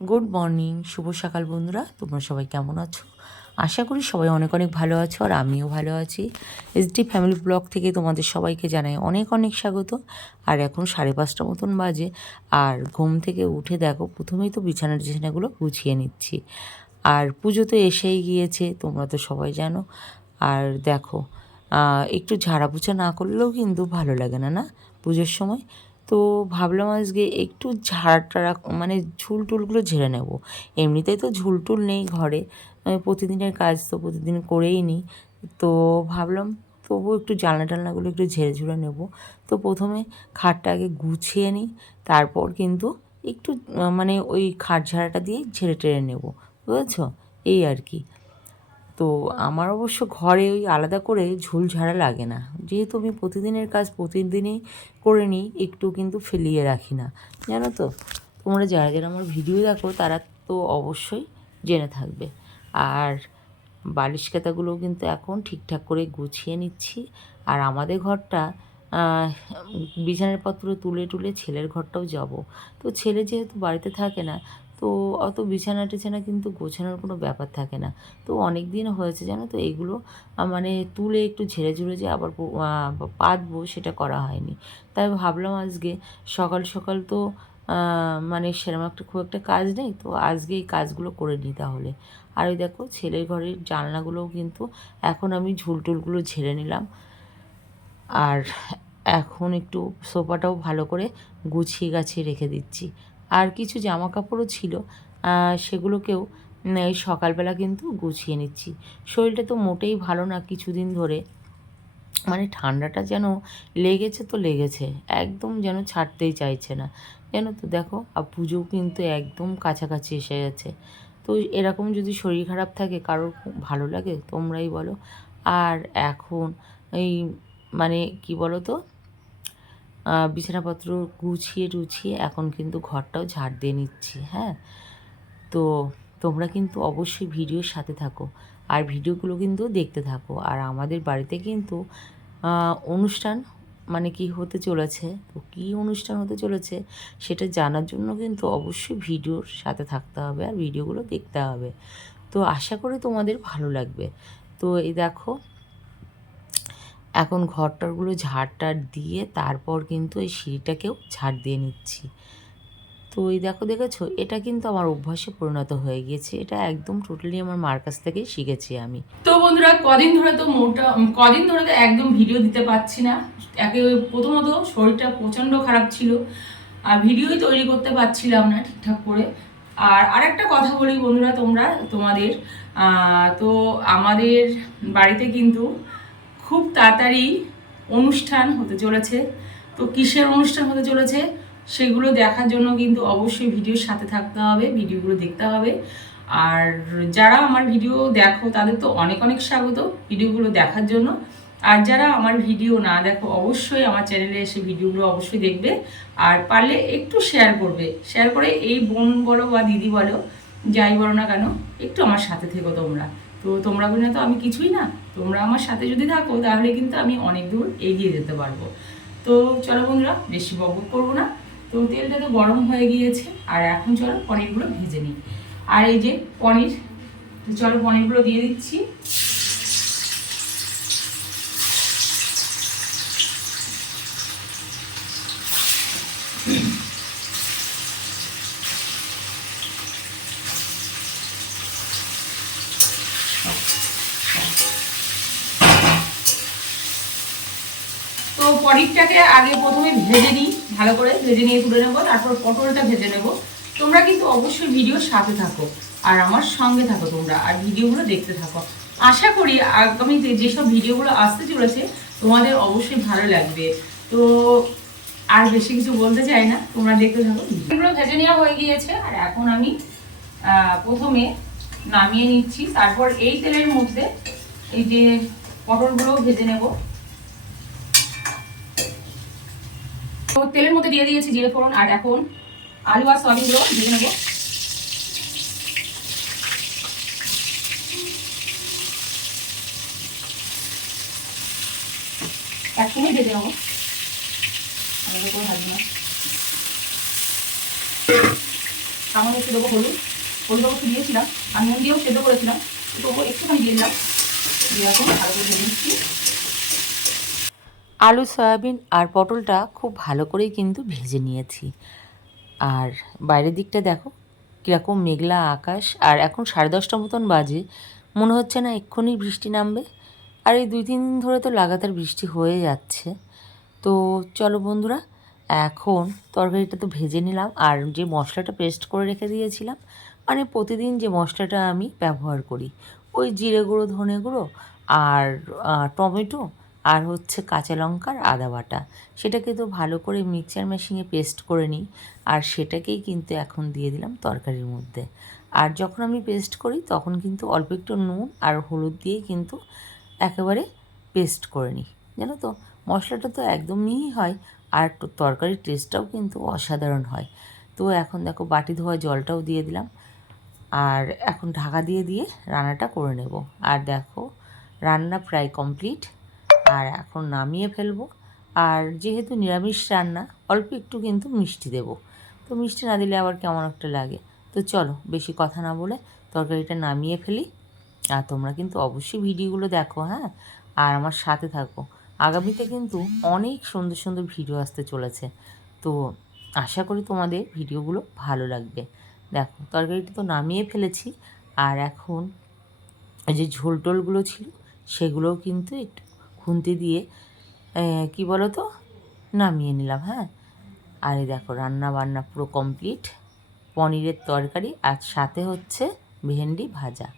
Good morning শুভ সকাল বন্ধুরা। তোমরা সবাই কেমন আছো? আশা করি সবাই অনেক অনেক ভালো আছো আর আমিও ভালো আছি। এসডি ফ্যামিলি ব্লগ থেকে তোমাদের সবাইকে জানাই অনেক অনেক স্বাগত। আর এখন সাড়ে পাঁচটা মতন বাজে। আর ঘুম থেকে উঠে দেখো, প্রথমেই তো বিছানা টিছানাগুলো গুছিয়ে নিচ্ছি। আর পুজো তো এসেই গিয়েছে, তোমরা তো সবাই জানো। আর দেখো একটু ঝাড়া পোছা না করলেও কিন্তু ভালো লাগে না না? পুজোর সময় তো ভাবলাম আজকে একটু ঝাড় টাড়া মানে ঝুল টুলগুলো ঝেড়ে নেব। এমনিতেই তো ঝুল টুল নেই ঘরে। প্রতিদিনের কাজ তো প্রতিদিন করেই নিই। তো ভাবলাম তবু একটু জানলা টালনাগুলো একটু ঝেড়ে ঝুড়ে নেব। তো প্রথমে খাটটা আগে গুছিয়ে নিই, তারপর কিন্তু একটু মানে ওই খাট ঝাড়াটা দিয়ে ঝেড়ে টেড়ে নেব। বুঝেছ? এই আর কি। তো আমার অবশ্য ঘরে ওই আলাদা করে ঝুল ঝাড়া লাগে না। যেহেতু আমি প্রতিদিনের কাজ প্রতিদিনই করে নিই, একটু কিন্তু ফেলিয়ে রাখি না। জানো তো, তোমরা যারা যারা আমার ভিডিও দেখো, তারা তো অবশ্যই জেনে থাকবে। আর বালিশ কাতাগুলোও কিন্তু এখন ঠিকঠাক করে গুছিয়ে নিচ্ছি। আর আমাদের ঘরটা বিছানার পত্র তুলে তুলে ছেলের ঘরটাও যাব। তো ছেলে যেহেতু বাড়িতে থাকে না তো অত বিছানা টিছানা কিন্তু গোছানোর কোনো ব্যাপার থাকে না। তো অনেক দিন হয়েছে জানো তো, এগুলো মানে তুলে একটু ঝেড়ে ঝুড়ে যে আবার পাতবো সেটা করা হয়নি। তাই ভাবলাম আজকে সকাল সকাল তো মানে সেরকম একটা খুব একটা কাজ নেই, তো আজকে এই কাজগুলো করে নিই তাহলে। আর ওই দেখো ছেলের ঘরের জানলাগুলোও কিন্তু এখন আমি ঝুল টুলগুলো ঝেড়ে নিলাম। আর এখন একটু সোফাটাও ভালো করে গুছিয়ে গাছিয়ে রেখে দিচ্ছি। আর কিছু জামা কাপড়ও ছিল সেগুলোকেও এই সকালবেলা কিন্তু গুছিয়ে নিচ্ছি। শরীরটা তো মোটেই ভালো না কিছুদিন ধরে। মানে ঠান্ডাটা যেন লেগেছে তো লেগেছে, একদম যেন ছাড়তেই চাইছে না। যেন তো, দেখো, আর পুজো কিন্তু একদম কাছাকাছি এসে গেছে। তো এরকম যদি শরীর খারাপ থাকে, কারোর ভালো লাগে, তোমরাই বলো। আর এখন এই মানে কি বলো তো বিছানাপত্র গুছিয়ে টুছিয়ে এখন কিন্তু ঘরটাও ঝাড় দিয়ে নিচ্ছি হ্যাঁ? তো তোমরা কিন্তু অবশ্যই ভিডিওর সাথে থাকো আর ভিডিওগুলো কিন্তু দেখতে থাকো। আর আমাদের বাড়িতে কিন্তু অনুষ্ঠান মানে কি হতে চলেছে তো কী অনুষ্ঠান হতে চলেছে সেটা জানার জন্য কিন্তু অবশ্যই ভিডিওর সাথে থাকতে হবে আর ভিডিওগুলো দেখতে হবে। তো আশা করি তোমাদের ভালো লাগবে। তো এই দেখো এখন ঘরটারগুলো ঝাড় টাড় দিয়ে তারপর কিন্তু এই সিঁড়িটাকেও ঝাড় দিয়ে নিচ্ছি। তো এই দেখো, দেখেছ? এটা কিন্তু আমার অভ্যাসে পরিণত হয়ে গিয়েছে। এটা একদম টোটালি আমার মার কাছ থেকেই শিখেছি আমি। তো বন্ধুরা, কদিন ধরে তো মোটা, কদিন ধরে তো একদম ভিডিও দিতে পারছি না। একে প্রথমত শরীরটা প্রচণ্ড খারাপ ছিল। আর ভিডিওই তৈরি করতে পারছিলাম না ঠিকঠাক করে। আর আরেকটা কথা বলি বন্ধুরা তোমরা, তোমাদের। তো আমাদের বাড়িতে কিন্তু খুব তাড়াতাড়ি অনুষ্ঠান হতে চলেছে। তো কিসের অনুষ্ঠান হতে চলেছে, সেগুলো দেখার জন্য কিন্তু অবশ্যই ভিডিওর সাথে থাকতে হবে, ভিডিওগুলো দেখতে হবে। আর যারা আমার ভিডিও দেখো, তাদের তো অনেক অনেক স্বাগত ভিডিওগুলো দেখার জন্য। আর যারা আমার ভিডিও না দেখো, অবশ্যই আমার চ্যানেলে এসে ভিডিওগুলো অবশ্যই দেখবে। আর পারলে একটু শেয়ার করবে। শেয়ার করে এই বোন বলো বা দিদি বলো, যাই বলো না কেন, একটু আমার সাথে থেকো তোমরা। তো তোমরা বিনা তো আমি কিছুই না। তোমরা আমার সাথে যদি থাকো, তাহলে কিন্তু আমি অনেক দূর এগিয়ে যেতে পারব। তো চলো বন্ধুরা, বেশি বকব করব না। তো তেলটা তো গরম হয়ে গিয়েছে, আর এখন চলো পনিরগুলো ভেজে নিই। আর এই যে পনির চলো পনিরগুলো দিয়ে দিচ্ছি। তো পনিরটাকে আগে প্রথমে ভেজে নিই, ভালো করে ভেজে নিয়ে তুলে নেব, তারপর পটলটা ভেজে নেব। তোমরা কিন্তু অবশ্যই ভিডিওর সাথে থাকো আর আমার সঙ্গে থাকো তোমরা, আর ভিডিওগুলো দেখতে থাকো। আশা করি আগামীতে যেসব ভিডিওগুলো আসতে চলেছে, তোমাদের অবশ্যই ভালো লাগবে। তো আর বেশি কিছু বলতে চাই না, তোমরা দেখতে থাকো। এগুলো ভেজে নেওয়া হয়ে গিয়েছে, আর এখন আমি প্রথমে নামিয়ে নিচ্ছি। তারপর এই তেলের মধ্যে এই যে পটলগুলো ভেজে নেব। তো তেলের মধ্যে দিয়ে দিয়েছি জিরে ফোড়ন আর এখন আলু আর সয়াবিনগুলো দিয়ে নেব। একসঙ্গে ভেজে নেব। আলাদা করে ভাজবো না। সামান্য একটু দেবো হলুদ। হলুদ অবশ্য দিয়েছিলাম, আর নুন দিয়েও সেদ্ধ করেছিলাম। তবুও একটুখানি দিয়ে দিলাম। দিয়ে এখন ভালো করে ভেজে নিচ্ছি। আলু, সয়াবিন আর পটলটা খুব ভালো করেই কিন্তু ভেজে নিয়েছি। আর বাইরের দিকটা দেখো, কীরকম মেঘলা আকাশ। আর এখন সাড়ে দশটা মতন বাজে, মনে হচ্ছে না এক্ষুনি বৃষ্টি নামবে। আর এই দুই তিন দিন ধরে তো লাগাতার বৃষ্টি হয়ে যাচ্ছে। তো চলো বন্ধুরা, এখন তরকারিটা তো ভেজে নিলাম। আর যে মশলাটা পেস্ট করে রেখে দিয়েছিলাম মানে প্রতিদিন যে মশলাটা আমি ব্যবহার করি, ওই জিরে গুঁড়ো, ধনে গুঁড়ো আর টমেটো আর হচ্ছে কাঁচা লঙ্কার আদা বাটা। সেটাকে তো ভালো করে মিক্সচার মেশিনে পেস্ট করে নিই। আর সেটাকেই কিন্তু এখন দিয়ে দিলাম তরকারির মধ্যে। আর যখন আমি পেস্ট করি, তখন কিন্তু অল্প একটু নুন আর হলুদ দিয়ে কিন্তু একেবারে পেস্ট করে নিই। জানো তো, মশলাটা তো একদম মিহি হয় আর তরকারির টেস্টটাও কিন্তু অসাধারণ হয়। তো এখন দেখো বাটি ধোয়া জলটাও দিয়ে দিলাম। আর এখন ঢাকা দিয়ে দিয়ে রান্নাটা করে নেব। আর দেখো, রান্না প্রায় কমপ্লিট আর এখন নামিয়ে ফেলব। আর যেহেতু নিরামিষ রান্না, অল্প একটু কিন্তু মিষ্টি দেব। তো মিষ্টি না দিলে আবার কেমন একটা লাগে? তো চলো, বেশি কথা না বলে তরকারিটা নামিয়ে ফেলি। আর তোমরা কিন্তু অবশ্যই ভিডিওগুলো দেখো হ্যাঁ? আর আমার সাথে থাকো। আগামীতে কিন্তু অনেক সুন্দর সুন্দর ভিডিও আসতে চলেছে। তো আশা করি তোমাদের ভিডিওগুলো ভালো লাগবে। দেখো, তরকারিটা তো নামিয়ে ফেলেছি। আর এখন যে ঝোল টোলগুলো ছিল, সেগুলোও কিন্তু একটু খুন্তি দিয়ে কি বলো তো নামিয়ে নিলাম হ্যাঁ? আর দেখো রান্না বান্না পুরো কমপ্লিট পনিরের তরকারি আর সাথে হচ্ছে ভেন্ডি ভাজা।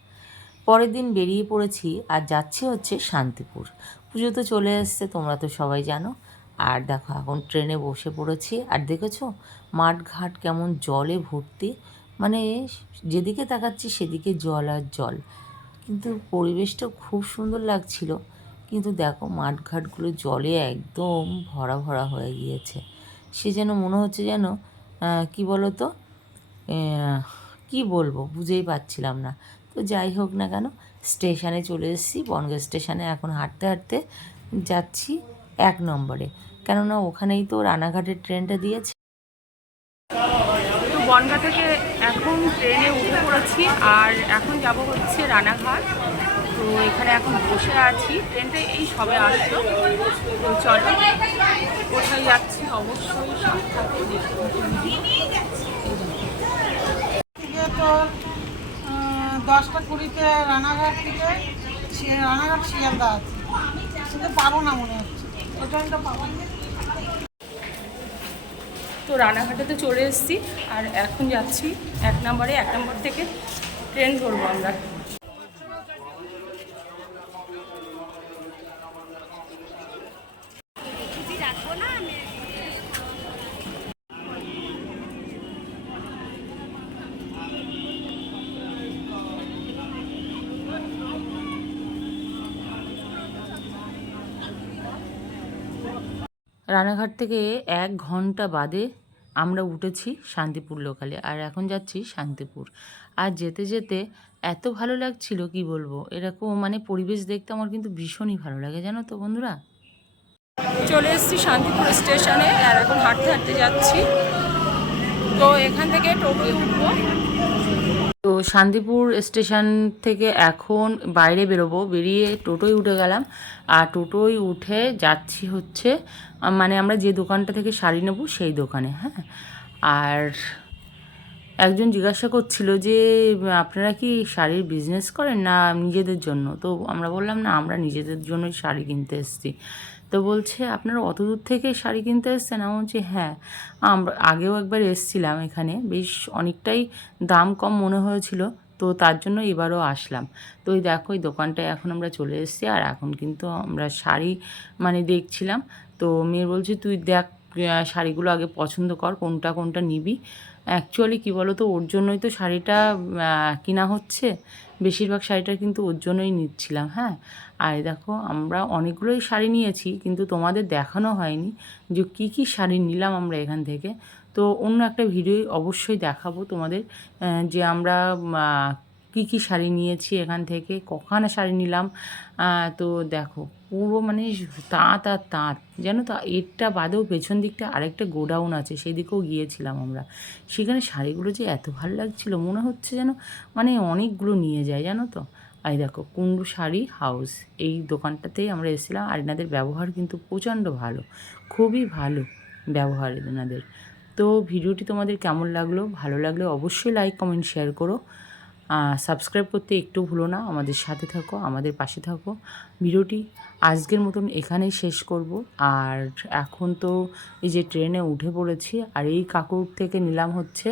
পরের দিন বেরিয়ে পড়েছি আর যাচ্ছি হচ্ছে শান্তিপুর। পুজো তো চলে এসছে, তোমরা তো সবাই জানো। আর দেখো, এখন ট্রেনে বসে পড়েছি। আর দেখেছ মাঠ ঘাট কেমন জলে ভর্তি। মানে যেদিকে তাকাচ্ছি সেদিকে জল আর জল। কিন্তু পরিবেশটা খুব সুন্দর লাগছিল। কিন্তু দেখো মাঠঘাটগুলো জলে একদম ভরা ভরা হয়ে গিয়েছে। সে যেন মনে হচ্ছে যেন কি বলো তো কি বলব? বুঝেই পাচ্ছিলাম না। তো যাই হোক না কেন, স্টেশনে চলে এসেছি। বনগাঁ স্টেশনে এখন হাঁটতে হাঁটতে যাচ্ছি এক নম্বরে। কেননা ওখানেই তো রানাঘাটের ট্রেনটা দিয়েছে। বনগা থেকে এখন ট্রেনে উঠে পড়েছি, আর এখন যাব হচ্ছে রানাঘাট। তো এখানে এখন বসে আছি। ট্রেনটা এই সবে আসলো। তো চলো কোথায় যাচ্ছি? অবশ্যই থাকো তো দশটা কুড়িতে রানাঘাট থেকে রানাঘাট শিয়ালদা আছে। কিন্তু পাবো না মনে হচ্ছে। ওই ট্রেনটা পাবো তো রানাঘাটেতে চলে এসেছি। আর এখন যাচ্ছি এক নম্বরে। এক নম্বর থেকে ট্রেন ধরবো আমরা। রানাঘাট থেকে এক ঘণ্টা বাদে আমরা উঠেছি শান্তিপুর লোকালে আর এখন যাচ্ছি শান্তিপুর। আর যেতে যেতে এত ভালো লাগছিল, কি বলব? এরকম মানে পরিবেশ দেখতে আমার কিন্তু ভীষণই ভালো লাগে, জানো তো বন্ধুরা? চলে এসেছি শান্তিপুর স্টেশনে, আর এখন হাঁটতে হাঁটতে যাচ্ছি। তো এখান থেকে টোটোয় উঠবো। শান্তিপুর স্টেশন থেকে এখন বাইরে বেরোবো। বেরিয়ে টোটোয় উঠে গেলাম। আর টোটোয় উঠে যাচ্ছি হচ্ছে মানে আমরা যে দোকানটা থেকে শাড়ি নেব সেই দোকানে হ্যাঁ। আর একজন জিজ্ঞাসা করছিল যে, আপনারা কি শাড়ির বিজনেস করেন না নিজেদের জন্য? তো আমরা বললাম, না, আমরা নিজেদের জন্যই শাড়ি কিনতে এসেছি। তো বলছে, আপনারা অত দূর থেকে শাড়ি কিনতে এসছেন? আমি বলছি হ্যাঁ। আমরা আগেও একবার এসেছিলাম এখানে, বেশ অনেকটাই দাম কম মনে হয়েছিল, তো তার জন্য এবারও আসলাম। তো ওই দেখো ওই দোকানটায় এখন আমরা চলে এসেছি, আর এখন কিন্তু আমরা শাড়ি মানে দেখছিলাম। তো মেয়ের বলছে, তুই দেখ শাড়িগুলো আগে পছন্দ কর, কোনটা কোনটা নিবি। অ্যাকচুয়ালি কী বলো তো ওর জন্যই তো শাড়িটা কিনা হচ্ছে। বেশিরভাগ শাড়িটা কিন্তু ওর জন্যই নিচ্ছিলাম হ্যাঁ? আর দেখো, আমরা অনেকগুলোই শাড়ি নিয়েছি, কিন্তু তোমাদের দেখানো হয়নি যে কি কি শাড়ি নিলাম আমরা এখান থেকে। তো অন্য একটা ভিডিও অবশ্যই দেখাবো তোমাদের যে আমরা কী কী শাড়ি নিয়েছি এখান থেকে, কখানা শাড়ি নিলাম। তো দেখো, পুরো মানে তাঁত আর তাঁত জানো তো, এরটা বাদেও পেছন দিকটা আরেকটা গোডাউন আছে সেই দিকেও গিয়েছিলাম আমরা। সেখানে শাড়িগুলো যে এত ভালো লাগছিল, মনে হচ্ছে যেন মানে অনেকগুলো নিয়ে যায়, জানো তো। আর দেখো কুন্ডু শাড়ি হাউস, এই দোকানটাতেই আমরা এসেছিলাম। আর এনাদের ব্যবহার কিন্তু প্রচণ্ড ভালো, খুবই ভালো ব্যবহার এনাদের। তো ভিডিওটি তোমাদের কেমন লাগল, ভালো লাগলে অবশ্যই লাইক কমেন্ট শেয়ার করো। সাবস্ক্রাইব করতে একটু ভুলো না, আমাদের সাথে থাকো, আমাদের পাশে থাকো। ভিডিওটি আজকের মতন এখানেই শেষ করব। আর এখন তো এই যে ট্রেনে উঠে পড়েছি, আর এই কাকুর থেকে নিলাম হচ্ছে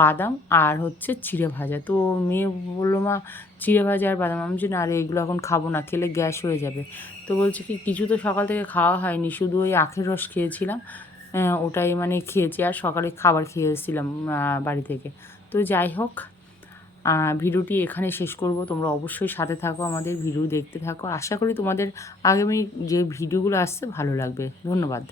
বাদাম আর হচ্ছে চিড়ে ভাজা। তো মেয়ে বলল, মা, চিড়ে ভাজা আর বাদাম। আমি বলছি, না আরে এগুলো এখন খাব না, খেলে গ্যাস হয়ে যাবে। তো বলছে কি, কিছু তো সকাল থেকে খাওয়া হয়নি, শুধু ওই আখের রস খেয়েছিলাম ওটাই মানে খেয়েছি, আর সকালে খাবার খেয়ে এসেছিলাম বাড়ি থেকে। তো যাই হোক ভিডিওটি এখানে শেষ করব। তোমরা অবশ্যই সাথে থাকো আমাদের, ভিডিও দেখতে থাকো। আশা করি তোমাদের আগামী যে ভিডিওগুলো আসছে ভালো লাগবে। ধন্যবাদ।